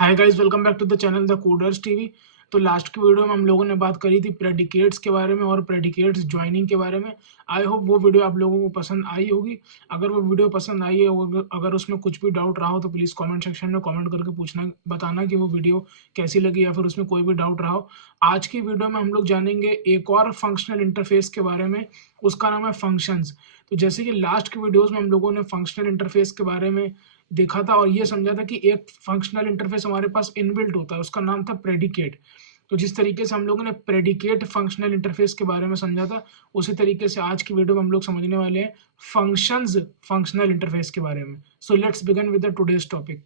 Hi guys, welcome back to the channel the coders TV. तो last की video में हम लोगों ने बात करी थी प्रेडिकेट्स के बारे में और प्रेडिकेट्स ज्वाइनिंग के बारे में। आई होप वो वीडियो आप लोगों को पसंद आई होगी। अगर वो वीडियो पसंद आई है, अगर उसमें कुछ भी डाउट रहा हो तो प्लीज़ कमेंट सेक्शन में कमेंट करके पूछना, बताना कि वो वीडियो कैसी लगी या फिर उसमें कोई भी डाउट रहा हो। आज की वीडियो में हम लोग जानेंगे एक और फंक्शनल इंटरफेस के बारे में, उसका नाम है फंक्शंस। तो जैसे कि लास्ट की वीडियोज़ में हम लोगों ने फंक्शनल इंटरफेस के बारे में देखा था और ये समझा था कि एक फंक्शनल इंटरफेस हमारे पास इनबिल्ट होता है, उसका नाम था प्रेडिकेट। तो जिस तरीके से हम लोगों ने प्रेडिकेट फंक्शनल इंटरफेस के बारे में समझा था, उसी तरीके से आज की वीडियो में हम लोग समझने वाले हैं फंक्शंस फंक्शनल इंटरफेस के बारे में। So let's begin with the today's topic.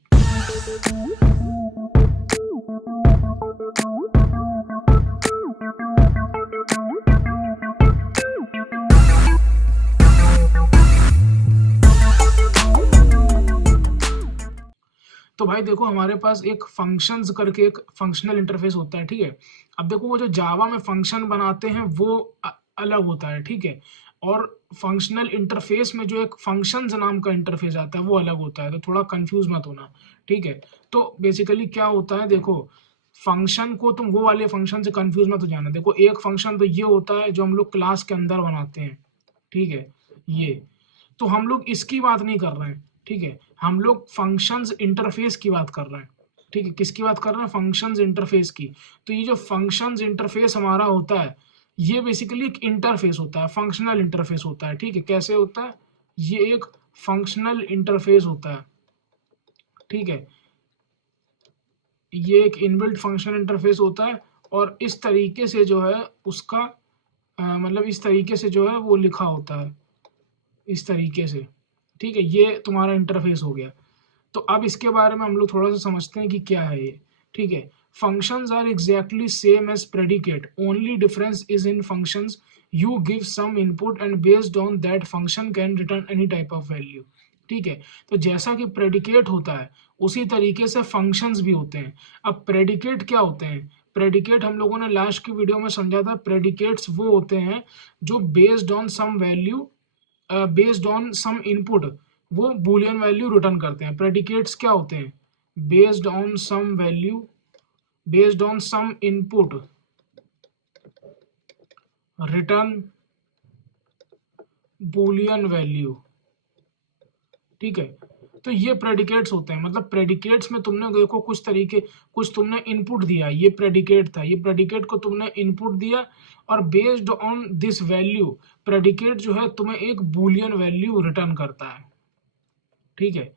तो भाई देखो, हमारे पास एक फंक्शंस करके एक फंक्शनल इंटरफेस होता है, ठीक है। अब देखो, वो जो जावा में फंक्शन बनाते हैं वो अलग होता है, ठीक है। और फंक्शनल इंटरफेस में जो एक फंक्शंस नाम का इंटरफेस आता है वो अलग होता है, तो थोड़ा कंफ्यूज मत होना, ठीक है। तो बेसिकली क्या होता है, देखो, फंक्शन को तुम वो वाले फंक्शन से कंफ्यूज मत हो जाना। देखो, एक फंक्शन तो ये होता है जो हम लोग क्लास के अंदर बनाते हैं, ठीक है। ये तो हम लोग इसकी बात नहीं कर रहे हैं, ठीक है। हम लोग फंक्शंस इंटरफेस की बात कर रहे हैं, ठीक है। किसकी बात कर रहे हैं? फंक्शंस इंटरफेस की। तो ये जो फंक्शंस इंटरफेस हमारा होता है, ये बेसिकली एक इंटरफेस होता है, फंक्शनल इंटरफेस होता है, ठीक है। कैसे होता है? ये एक फंक्शनल इंटरफेस होता है, ठीक है। ये एक इनबिल्ट फंक्शनल इंटरफेस होता है और इस तरीके से जो है उसका मतलब इस तरीके से जो है वो लिखा होता है, इस तरीके से, ठीक है। ये तुम्हारा इंटरफेस हो गया। तो अब इसके बारे में हम लोग थोड़ा सा समझते हैं कि क्या है ये, ठीक है। Functions are exactly same as predicate, only difference is in functions you give some input and based on that function can return any type of value, ठीक है। तो जैसा कि प्रेडिकेट होता है उसी तरीके से फंक्शंस भी होते हैं। अब प्रेडिकेट क्या होते हैं? प्रेडिकेट हम लोगों ने लास्ट की वीडियो में समझा था। प्रेडिकेट्स वो होते हैं जो based on some value, based on some input, वो बूलियन वैल्यू रिटर्न करते हैं। प्रेडिकेट्स क्या होते हैं? Based on some value, based on some input, return boolean value, ठीक है। तो ये प्रेडिकेट्स होते हैं। मतलब प्रेडिकेट्स में तुमने देखो कुछ तुमने इनपुट दिया, ये प्रेडिकेट था। ये प्रेडिकेट को तुमने इनपुट दिया और based on this value predicate जो है तुम्हें एक बूलियन वैल्यू रिटर्न करता है, ठीक है।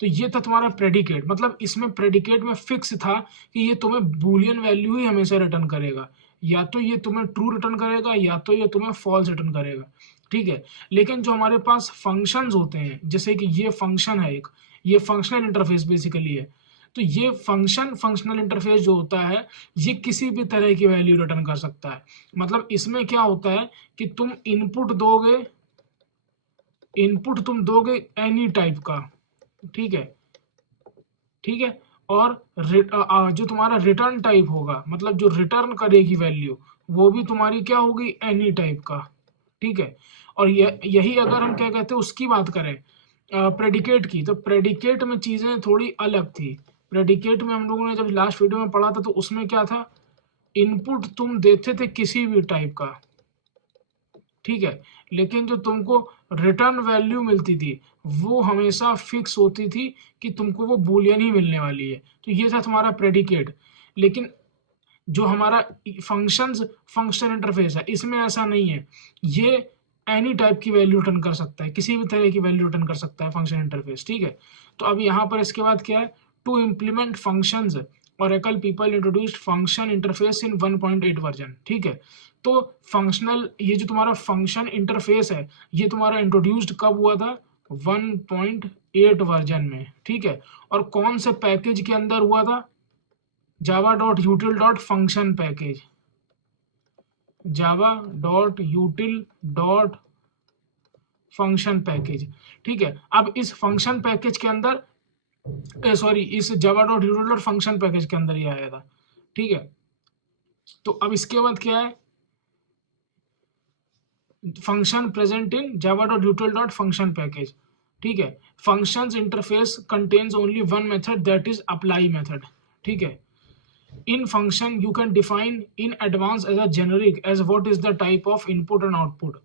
तो ये था तुम्हारा प्रेडिकेट। मतलब इसमें प्रेडिकेट में फिक्स था कि ये तुम्हें बूलियन वैल्यू ही हमेशा रिटर्न करेगा, या तो ये तुम्हें ट्रू रिटर्न करेगा या तो ये तुम्हें फॉल्स रिटर्न करेगा, ठीक है। लेकिन जो हमारे पास फंक्शंस होते हैं, जैसे कि ये फंक्शन है एक, ये फंक्शनल इंटरफेस बेसिकली है। तो ये फंक्शनल इंटरफेस जो होता है, ये किसी भी तरह की वैल्यू रिटर्न कर सकता है। मतलब इसमें क्या होता है कि तुम इनपुट तुम दोगे एनी टाइप का, ठीक है, ठीक है। और जो तुम्हारा रिटर्न टाइप होगा, मतलब जो रिटर्न करेगी वैल्यू, वो भी तुम्हारी क्या होगी? एनी टाइप का, ठीक है। और यही अगर हम क्या कहते हैं उसकी बात करें, प्रेडिकेट की, तो प्रेडिकेट में चीजें थोड़ी अलग थी। प्रेडिकेट में हम लोगों ने जब लास्ट वीडियो में पढ़ा था तो उसमें क्या था? इनपुट तुम देते थे किसी भी टाइप का, ठीक है। लेकिन जो तुमको रिटर्न वैल्यू मिलती थी वो हमेशा फिक्स होती थी कि तुमको वो बूलियन ही मिलने वाली है। तो ये था तुम्हारा प्रेडिकेट। लेकिन जो हमारा फंक्शन इंटरफेस है, इसमें ऐसा नहीं है। ये एनी टाइप की वैल्यू रिटर्न कर सकता है, किसी भी तरह की वैल्यू रिटर्न कर सकता है फंक्शन इंटरफेस, ठीक है। तो अब यहाँ पर इसके बाद क्या है? To implement functions, Oracle people introduced function interface in 1.8 version, ठीक है। तो फंक्शनल, ये जो तुम्हारा फंक्शन इंटरफेस है, ये तुम्हारा इंट्रोड्यूस्ड कब हुआ था? 1.8 वर्जन में, ठीक है। और कौन से पैकेज के अंदर हुआ था? java.util.function पैकेज, java.util.function पैकेज, ठीक है। अब इस फंक्शन पैकेज के अंदर, सॉरी, इस java.util.function पैकेज के अंदर ये आया था, ठीक है। तो अब इसके बाद क्या है? Function present in java.util.function package. ठीक है। Functions interface contains only one method that is apply method. ठीक है। in function you can define in advance as a generic as what is the type of input and output।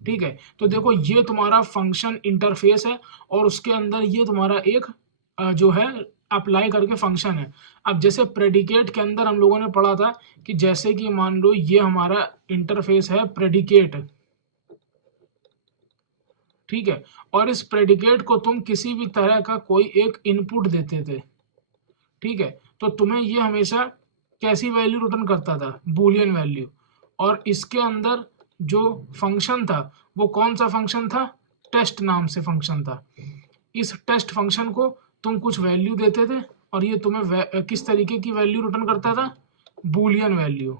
ठीक है। तो देखो ये तुम्हारा फंक्शन इंटरफेस है और उसके अंदर ये तुम्हारा एक जो है अप्लाई करके फंक्शन है। अब जैसे प्रेडिकेट के अंदर हम लोगों ने पढ़ा था कि जैसे कि मान लो ये हमारा इंटरफेस है प्रेडिकेट। ठीक है। और इस प्रेडिकेट को तुम किसी भी तरह का कोई एक इनपुट देते थे। ठीक है। तो तुम्हें ये हमेशा कैसी वैल्यू रिटर्न करता था, बूलियन वैल्यू। और इसके अंदर जो फंक्शन था वो कौन सा फंक्शन था, टेस्ट नाम से फंक्शन था। इस टेस्ट फंक्शन को तुम कुछ वैल्यू देते थे और ये तुम्हें किस तरीके की वैल्यू रिटर्न करता था, बूलियन वैल्यू।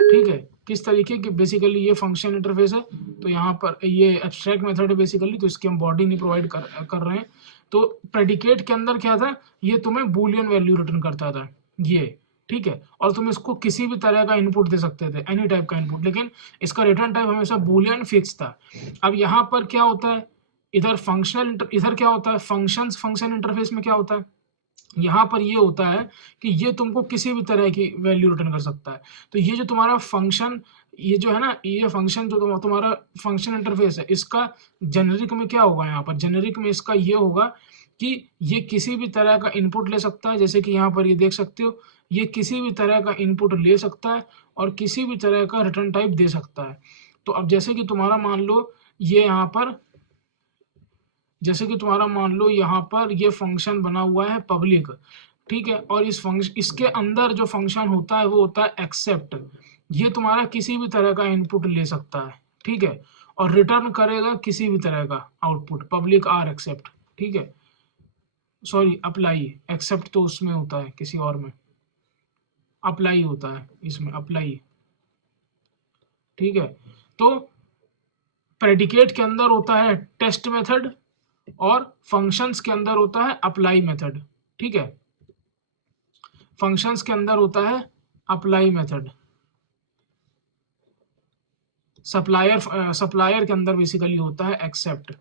ठीक है। किस तरीके की, बेसिकली ये फंक्शन इंटरफेस है तो यहाँ पर ये एब्स्ट्रैक्ट मेथड है बेसिकली, तो इसकी हम बॉडी नहीं प्रोवाइड कर रहे हैं। तो प्रेडिकेट के अंदर क्या था, ये तुम्हें बूलियन वैल्यू रिटर्न करता था ये। ठीक है। और तुम इसको किसी भी तरह का इनपुट दे सकते थे, एनी टाइप का इनपुट, लेकिन इसका रिटर्न टाइप हमेशा बूलियन फिक्स था। अब यहाँ पर क्या होता है, इधर क्या होता है, फंक्शन इंटरफेस में क्या होता है, यहाँ पर ये होता है कि ये तुमको किसी भी तरह की वैल्यू रिटर्न कर सकता है। तो ये जो तुम्हारा फंक्शन, ये जो है ना, ये फंक्शन जो तुम्हारा फंक्शन इंटरफेस है, इसका जेनेरिक में क्या होगा, यहाँ पर जेनेरिक में इसका ये होगा कि ये किसी भी तरह का इनपुट ले सकता है। जैसे कि यहाँ पर ये देख सकते हो, ये किसी भी तरह का इनपुट ले सकता है और किसी भी तरह का रिटर्न टाइप दे सकता है। तो अब जैसे कि तुम्हारा मान लो ये यहाँ पर, जैसे कि तुम्हारा मान लो यहाँ पर ये फंक्शन बना हुआ है पब्लिक। ठीक है। और इस फंक्शन, इसके अंदर जो फंक्शन होता है वो होता है एक्सेप्ट। ये तुम्हारा किसी भी तरह का इनपुट ले सकता है। ठीक है। और रिटर्न करेगा किसी भी तरह का आउटपुट, पब्लिक आर एक्सेप्ट। ठीक है। सॉरी, अप्लाई, एक्सेप्ट तो उसमें होता है किसी और में, अप्लाई होता है इसमें, अप्लाई। ठीक है। तो प्रेडिकेट के अंदर होता है टेस्ट मेथड और फंक्शंस के अंदर होता है अप्लाई मेथड। ठीक है। फंक्शंस के अंदर होता है अप्लाई मेथड, सप्लायर के अंदर बेसिकली होता है एक्सेप्ट।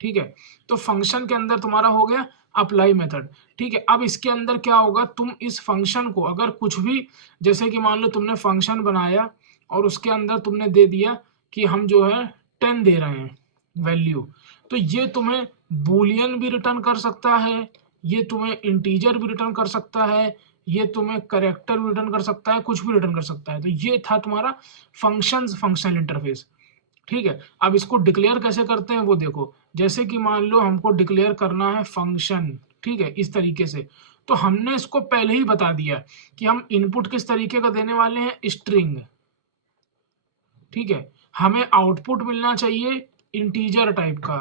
ठीक है। तो फंक्शन के अंदर तुम्हारा हो गया अप्लाई मेथड। ठीक है। अब इसके अंदर क्या होगा, तुम इस फंक्शन को अगर कुछ भी, जैसे कि मान लो तुमने फंक्शन बनाया और उसके अंदर तुमने दे दिया कि हम जो है 10 दे रहे हैं वैल्यू, तो ये तुम्हें बूलियन भी रिटर्न कर सकता है, ये तुम्हें इंटीजर भी रिटर्न कर सकता है, ये तुम्हें करेक्टर भी रिटर्न कर सकता है, कुछ भी रिटर्न कर सकता है। तो ये था तुम्हारा फंक्शनल इंटरफेस। ठीक है। अब इसको डिक्लेयर कैसे करते हैं वो देखो। जैसे कि मान लो हमको डिक्लेयर करना है फंक्शन, ठीक है, इस तरीके से, तो हमने इसको पहले ही बता दिया कि हम इनपुट किस तरीके का देने वाले हैं, स्ट्रिंग। ठीक है। हमें आउटपुट मिलना चाहिए इंटीजर टाइप का।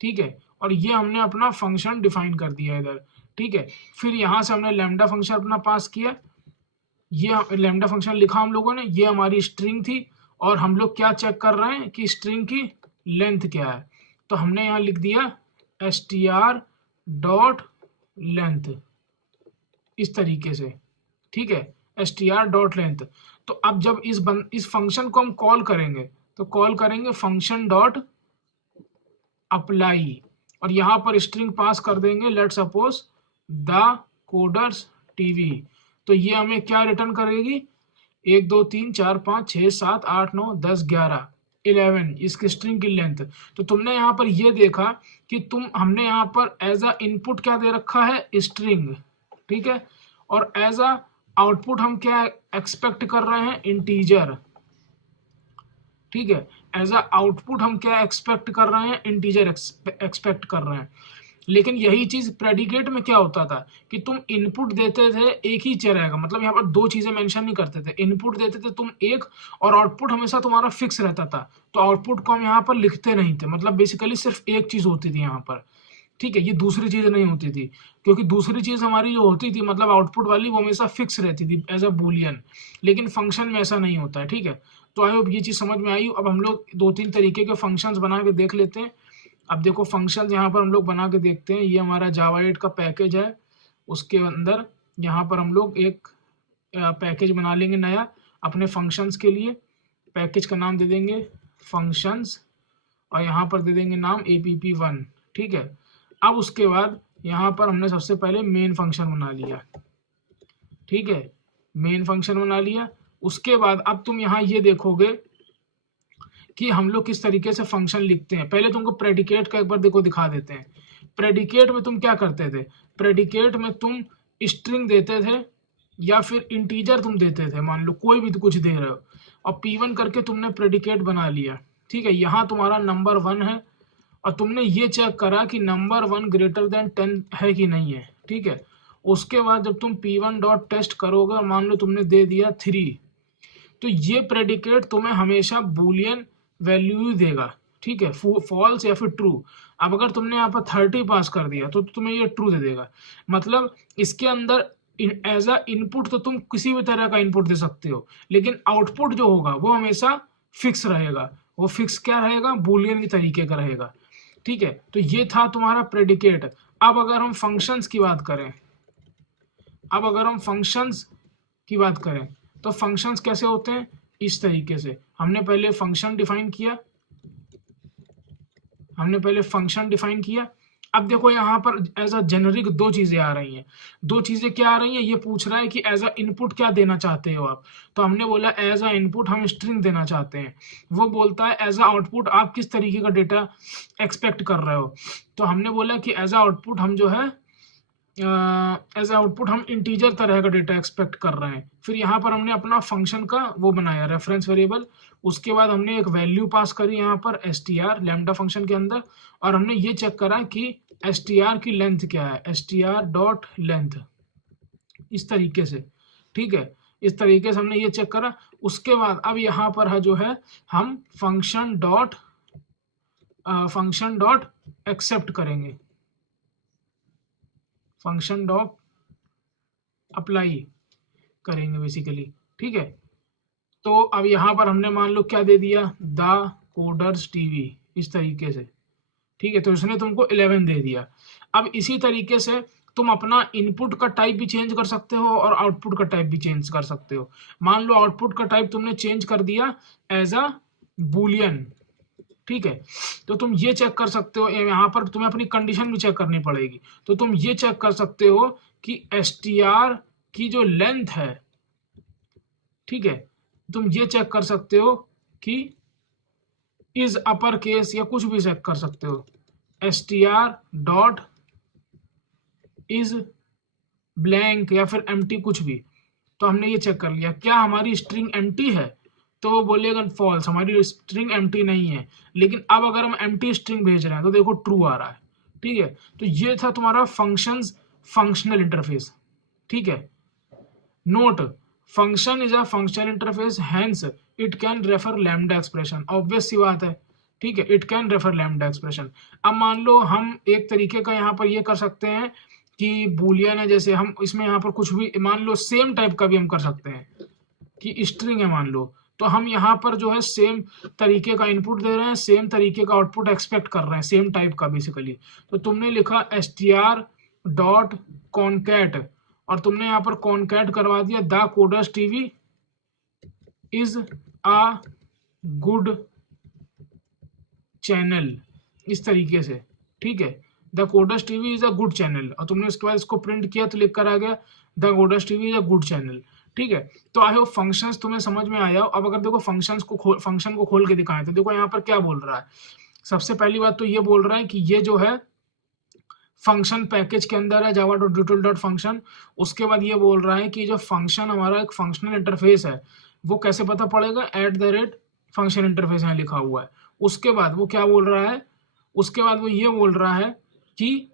ठीक है। और ये हमने अपना फंक्शन डिफाइन कर दिया इधर। ठीक है। फिर यहां से हमने लैम्डा फंक्शन अपना पास किया, ये लैम्डा फंक्शन लिखा हम लोगों ने, ये हमारी स्ट्रिंग थी। और हम लोग क्या चेक कर रहे हैं कि स्ट्रिंग की लेंथ क्या है, तो हमने यहाँ लिख दिया str डॉट लेंथ, इस तरीके से। ठीक है। str dot length. तो अब जब इस फंक्शन को हम कॉल करेंगे तो कॉल करेंगे फंक्शन डॉट अप्लाई, और यहाँ पर स्ट्रिंग पास कर देंगे, let suppose the coders TV. तो ये हमें क्या रिटर्न करेगी, 1 2 3 4 5 6 7 8 9 10 11 11, इसकी स्ट्रिंग की लेंथ। तो तुमने यहाँ पर ये देखा कि हमने यहाँ पर एज अ इनपुट क्या दे रखा है, स्ट्रिंग। ठीक है। और एज अ आउटपुट हम क्या एक्सपेक्ट कर रहे हैं, इंटीजर। ठीक है। एज अ आउटपुट हम क्या एक्सपेक्ट कर रहे हैं, इंटीजर एक्सपेक्ट कर रहे हैं। लेकिन यही चीज प्रेडिकेट में क्या होता था कि तुम इनपुट देते थे एक ही तरह का, मतलब यहाँ पर दो चीजें मेंशन नहीं करते थे, इनपुट देते थे तुम एक, और आउटपुट हमेशा तुम्हारा फिक्स रहता था। तो आउटपुट को हम यहाँ पर लिखते नहीं थे, मतलब बेसिकली सिर्फ एक चीज होती थी यहाँ पर। ठीक है। ये दूसरी चीज नहीं होती थी, क्योंकि दूसरी चीज हमारी जो होती थी मतलब आउटपुट वाली, वो हमेशा फिक्स रहती थी एज अ बूलियन। लेकिन फंक्शन में ऐसा नहीं होता है। ठीक है। तो आई होप ये चीज समझ में आई। अब हम लोग 2-3 तरीके के फंक्शंस बना के देख लेते हैं। अब देखो फंक्शंस यहाँ पर हम लोग बना के देखते हैं। ये हमारा जावा 8 का पैकेज है, उसके अंदर यहाँ पर हम लोग एक पैकेज बना लेंगे नया अपने फंक्शंस के लिए। पैकेज का नाम दे देंगे फंक्शंस, और यहाँ पर दे देंगे नाम app1, ठीक है। अब उसके बाद यहाँ पर हमने सबसे पहले मेन फंक्शन बना लिया, ठीक है, मेन फंक्शन बना लिया। उसके बाद अब तुम यहाँ ये देखोगे कि हम लोग किस तरीके से फंक्शन लिखते हैं। पहले तुमको प्रेडिकेट का एक बार देखो दिखा देते हैं। प्रेडिकेट में तुम क्या करते थे, प्रेडिकेट में तुम स्ट्रिंग देते थे या फिर इंटीजर तुम देते थे, मान लो कोई भी तो कुछ दे रहे हो, और P1 करके तुमने प्रेडिकेट बना लिया, ठीक है। यहाँ तुम्हारा नंबर 1 है और तुमने ये चेक करा कि नंबर 1 ग्रेटर देन 10 है कि नहीं है, ठीक है। उसके बाद जब तुम P1 डॉट टेस्ट करोगे और मान लो तुमने दे दिया 3, तो ये प्रेडिकेट तुम्हें हमेशा बूलियन वैल्यू ही देगा, ठीक है, फॉल्स या फिर ट्रू। अब अगर तुमने यहाँ पर 30 पास कर दिया तो तुम्हें ये ट्रू दे देगा। मतलब इसके अंदर एज अ इनपुट तो तुम किसी भी तरह का इनपुट दे सकते हो, लेकिन आउटपुट जो होगा वो हमेशा फिक्स रहेगा। वो फिक्स क्या रहेगा, बूलियन के तरीके का रहेगा, ठीक है। तो ये था तुम्हारा प्रेडिकेट। अब अगर हम फंक्शंस की बात करें, अब अगर हम फंक्शंस की बात करें तो फंक्शंस कैसे होते हैं, इस तरीके से। हमने पहले फंक्शन डिफाइन किया, हमने पहले फंक्शन डिफाइन किया। अब देखो यहाँ पर एज अ जेनरिक दो चीजें आ रही हैं। दो चीजें क्या आ रही हैं, ये पूछ रहा है कि एज अ इनपुट क्या देना चाहते हो आप। तो हमने बोला एज अ इनपुट हम स्ट्रिंग देना चाहते हैं। वो बोलता है एज अ आउटपुट आप किस तरीके का डेटा एक्सपेक्ट कर रहे हो। तो हमने बोला कि एज अ आउटपुट हम जो है एज आउटपुट हम इंटीजर तरह का डेटा एक्सपेक्ट कर रहे हैं। फिर यहाँ पर हमने अपना फंक्शन का वो बनाया रेफरेंस वेरिएबल। उसके बाद हमने एक वैल्यू पास करी यहाँ पर str लैम्डा फंक्शन के अंदर, और हमने ये चेक करा कि str की लेंथ क्या है, str डॉट लेंथ, इस तरीके से, ठीक है। इस तरीके से हमने ये चेक करा। उसके बाद अब यहाँ पर है जो है हम फंक्शन डॉट एक्सेप्ट करेंगे, फंक्शन डॉट अप्लाई करेंगे बेसिकली, ठीक है। तो अब यहाँ पर हमने मान लो क्या दे दिया, द कोडर्स टीवी, इस तरीके से, ठीक है। तो इसने तुमको 11 दे दिया। अब इसी तरीके से तुम अपना इनपुट का टाइप भी चेंज कर सकते हो और आउटपुट का टाइप भी चेंज कर सकते हो। मान लो आउटपुट का टाइप तुमने चेंज कर दिया एज अ बूलियन, ठीक है। तो तुम ये चेक कर सकते हो, यहाँ पर तुम्हें अपनी कंडीशन भी चेक करनी पड़ेगी। तो तुम ये चेक कर सकते हो कि str की जो लेंथ है, ठीक है, तुम ये चेक कर सकते हो कि इज अपर केस या कुछ भी चेक कर सकते हो, str डॉट इज ब्लैंक या फिर एम्प्टी कुछ भी। तो हमने ये चेक कर लिया क्या हमारी स्ट्रिंग एम्प्टी है, तो वो बोलेगा फॉल्स, हमारी स्ट्रिंग एम्प्टी नहीं है। लेकिन अब अगर हम एम्प्टी स्ट्रिंग भेज रहे हैं तो देखो ट्रू आ रहा है, ठीक है। तो ये था तुम्हारा फंक्शंस फंक्शनल इंटरफेस, ठीक है। Note, function is a functional interface, hence it can refer lambda expression, obvious सी बात है, ठीक है। It can refer lambda expression. अब मान लो हम एक तरीके का यहाँ पर ये कर सकते हैं कि बूलियन है, जैसे हम इसमें यहाँ पर कुछ भी मान लो सेम टाइप का भी हम कर सकते हैं कि स्ट्रिंग है मान लो, तो हम यहाँ पर जो है सेम तरीके का इनपुट दे रहे हैं, सेम तरीके का आउटपुट एक्सपेक्ट कर रहे हैं, सेम टाइप का बेसिकली। तो तुमने लिखा str डॉट कॉनकैट और तुमने यहाँ पर कॉनकैट करवा दिया the coders TV is a good channel, इस तरीके से, ठीक है। The coders TV is a good channel, और तुमने उसके बाद इसको प्रिंट किया तो लिख कर आ गया the coders TV is a good channel, ठीक है। तो आई होप फंक्शंस तुम्हें समझ में आया हो। अब अगर देखो फंक्शन को खोल के दिखाएं तो देखो यहाँ पर क्या बोल रहा है। सबसे पहली बात तो ये बोल रहा है कि ये जो है फंक्शन पैकेज के अंदर है जावा डॉट ड्यूटल डॉट फंक्शन। उसके बाद ये बोल रहा है कि जो फंक्शन हमारा एक फंक्शनल इंटरफेस है वो कैसे पता पड़ेगा, @ फंक्शन इंटरफेस यहाँ लिखा हुआ है। उसके बाद वो क्या बोल रहा है, उसके बाद वो ये बोल रहा है कि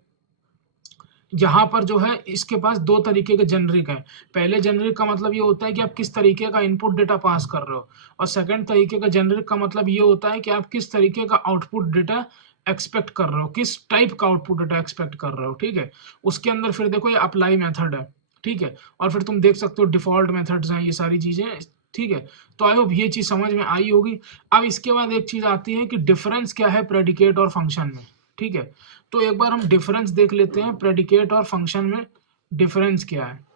यहाँ पर जो है इसके पास दो तरीके के जेनरिक हैं। पहले जेनरिक का मतलब ये होता है कि आप किस तरीके का इनपुट डेटा पास कर रहे हो, और सेकंड तरीके का जेनरिक का मतलब ये होता है कि आप किस तरीके का आउटपुट डेटा एक्सपेक्ट कर रहे हो, किस टाइप का आउटपुट डेटा एक्सपेक्ट कर रहे हो, ठीक है। उसके अंदर फिर देखो ये अप्लाई मेथड है, ठीक है, और फिर तुम देख सकते हो डिफॉल्ट मेथड्स हैं, ये सारी चीजें, ठीक है। तो आई होप ये चीज समझ में आई होगी। अब इसके बाद एक चीज आती है कि डिफरेंस क्या है प्रेडिकेट और फंक्शन में, ठीक है। तो एक बार हम डिफरेंस देख लेते हैं, प्रेडिकेट और फंक्शन में डिफरेंस क्या है,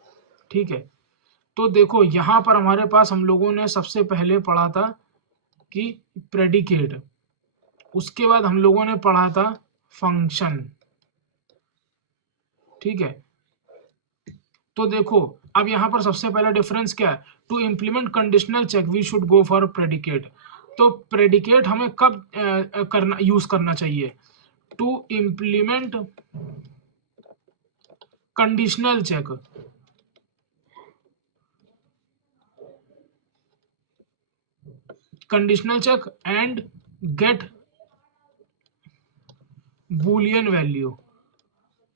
ठीक है। तो देखो यहाँ पर हमारे पास हम लोगों ने सबसे पहले पढ़ा था कि प्रेडिकेट, उसके बाद हम लोगों ने पढ़ा था फंक्शन, ठीक है। तो देखो अब यहाँ पर सबसे पहला डिफरेंस क्या है, to implement conditional check we should go for predicate. तो प्रेडिकेट हमें कब करना यूज करना चाहिए, to implement conditional check, conditional check and get boolean value,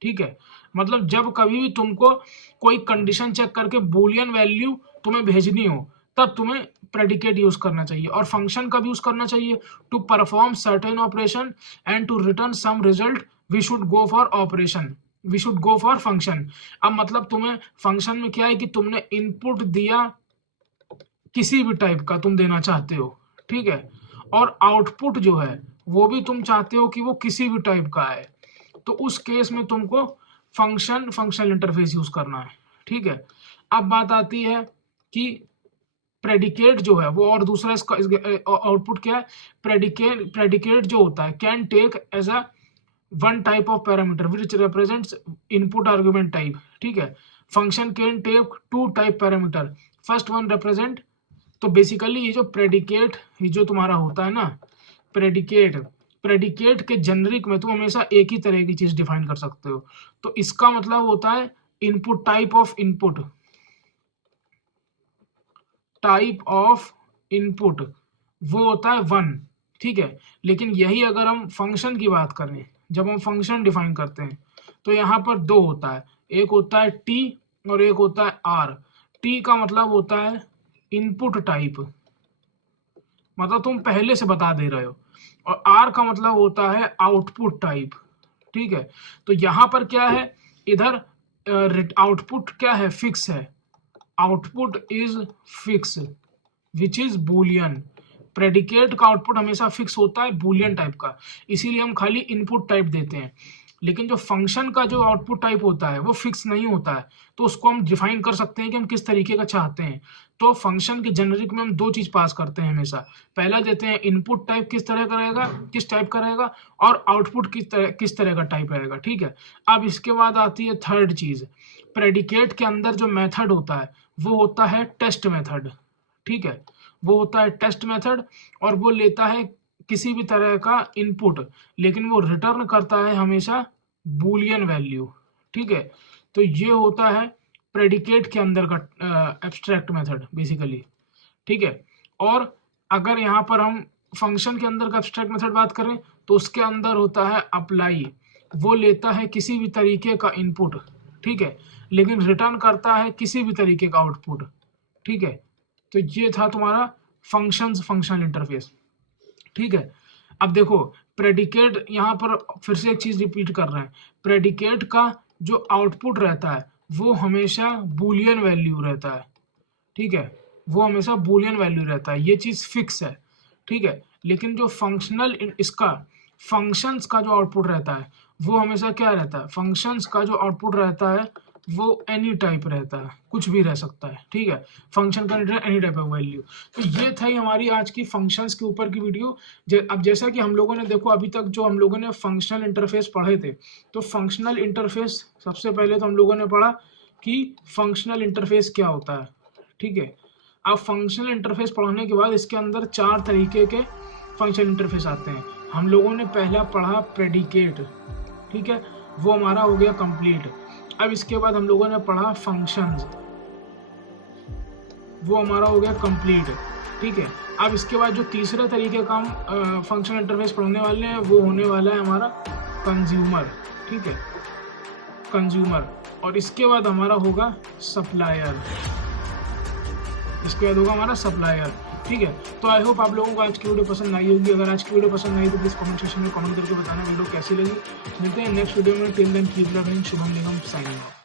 ठीक है। मतलब जब कभी भी तुमको कोई कंडीशन चेक करके बूलियन वैल्यू तुम्हें भेजनी हो तब तुम्हें प्रेडिकेट यूज करना चाहिए। और फंक्शन कब यूज करना चाहिए, to perform certain operation and to return some result we should go for operation, we should go for function. अब मतलब तुम्हें फंक्शन में क्या है कि तुमने इनपुट दिया किसी भी टाइप का तुम देना चाहते हो, ठीक है, और आउटपुट जो है वो भी तुम चाहते हो कि वो किसी भी टाइप का है, तो उस केस में तुमको फंक्शनल इंटरफेस यूज करना है, ठीक है। अब बात आती है कि प्रेडिकेट जो है वो, और दूसरा इसका आउटपुट क्या है, प्रेडिकेट जो होता है can take as a one type of parameter which represents input argument type, ठीक है। Function can take two type parameter, first one represent, तो बेसिकली ये जो प्रेडिकेट, ये जो तुम्हारा होता है ना प्रेडिकेट के जेनरिक में तुम हमेशा एक ही तरह की चीज डिफाइन कर सकते हो। तो इसका मतलब होता है इनपुट, टाइप ऑफ इनपुट वो होता है 1, ठीक है। लेकिन यही अगर हम फंक्शन की बात करें, जब हम फंक्शन डिफाइन करते हैं तो यहाँ पर 2 होता है, एक होता है टी और एक होता है आर। टी का मतलब होता है इनपुट टाइप, मतलब तुम पहले से बता दे रहे हो, और आर का मतलब होता है आउटपुट टाइप, ठीक है। तो यहाँ पर क्या है, इधर आउटपुट क्या है, फिक्स है, output is fix which is Boolean. Predicate का आउटपुट हमेशा फिक्स होता है बूलियन टाइप का, इसीलिए हम खाली इनपुट टाइप देते हैं। लेकिन जो फंक्शन का जो आउटपुट टाइप होता है वो फिक्स नहीं होता है, तो उसको हम डिफाइन कर सकते हैं कि हम किस तरीके का चाहते हैं। तो फंक्शन के जेनरिक में हम 2 चीज पास करते हैं हमेशा, पहला देते हैं इनपुट टाइप किस तरह का रहेगा, किस टाइप का रहेगा, और आउटपुट किस तरह का टाइप रहेगा, ठीक है। अब इसके बाद आती है थर्ड चीज, प्रेडिकेट के अंदर जो मेथड होता है वो होता है टेस्ट मेथड, ठीक है, वो होता है टेस्ट मेथड, और वो लेता है किसी भी तरह का इनपुट, लेकिन वो रिटर्न करता है हमेशा बूलियन वैल्यू, ठीक है। तो ये होता है प्रेडिकेट के अंदर का एब्स्ट्रैक्ट मेथड बेसिकली, ठीक है। और अगर यहाँ पर हम फंक्शन के अंदर का एब्स्ट्रैक्ट मेथड बात करें तो उसके अंदर होता है अप्लाई, वो लेता है किसी भी तरीके का इनपुट, ठीक है, लेकिन रिटर्न करता है किसी भी तरीके का आउटपुट, ठीक है। तो ये था तुम्हारा फंक्शनल इंटरफेस, ठीक है। अब देखो प्रेडिकेट, यहाँ पर फिर से एक चीज रिपीट कर रहे हैं, प्रेडिकेट का जो आउटपुट रहता है वो हमेशा बूलियन वैल्यू रहता है, ठीक है, वो हमेशा बूलियन वैल्यू रहता है, ये चीज फिक्स है, ठीक है। लेकिन जो इसका फंक्शंस का जो आउटपुट रहता है वो हमेशा क्या रहता है, फंक्शंस का जो आउटपुट रहता है वो एनी टाइप रहता है, कुछ भी रह सकता है, ठीक है। फंक्शन का एनी टाइप ऑफ वैल्यू। तो ये था हमारी आज की फंक्शंस के ऊपर की वीडियो। अब जैसा कि हम लोगों ने देखो अभी तक जो हम लोगों ने फंक्शनल इंटरफेस पढ़े थे, तो फंक्शनल इंटरफेस सबसे पहले तो हम लोगों ने पढ़ा कि फंक्शनल इंटरफेस क्या होता है, ठीक है। अब फंक्शनल इंटरफेस पढ़ने के बाद इसके अंदर 4 तरीके के फंक्शनल इंटरफेस आते हैं। हम लोगों ने पहला पढ़ा प्रेडिकेट, ठीक है, वो हमारा हो गया कंप्लीट। अब इसके बाद हम लोगों ने पढ़ा फंक्शंस, वो हमारा हो गया कंप्लीट, ठीक है। अब इसके बाद जो तीसरे तरीके का हम फंक्शनल इंटरफेस पढ़ने वाले हैं वो होने वाला है हमारा कंज्यूमर, ठीक है, कंज्यूमर। और इसके बाद हमारा होगा सप्लायर, इसके बाद होगा हमारा सप्लायर, ठीक है। तो आई होप आप लोगों को आज की वीडियो पसंद आई होगी। अगर आज की वीडियो पसंद आई तो प्लीज कमेंट सेक्शन में कमेंट करके बताना वीडियो कैसी लगी। मिलते हैं नेक्स्ट वीडियो में, till then keep loving, Shubham Nigam signing of.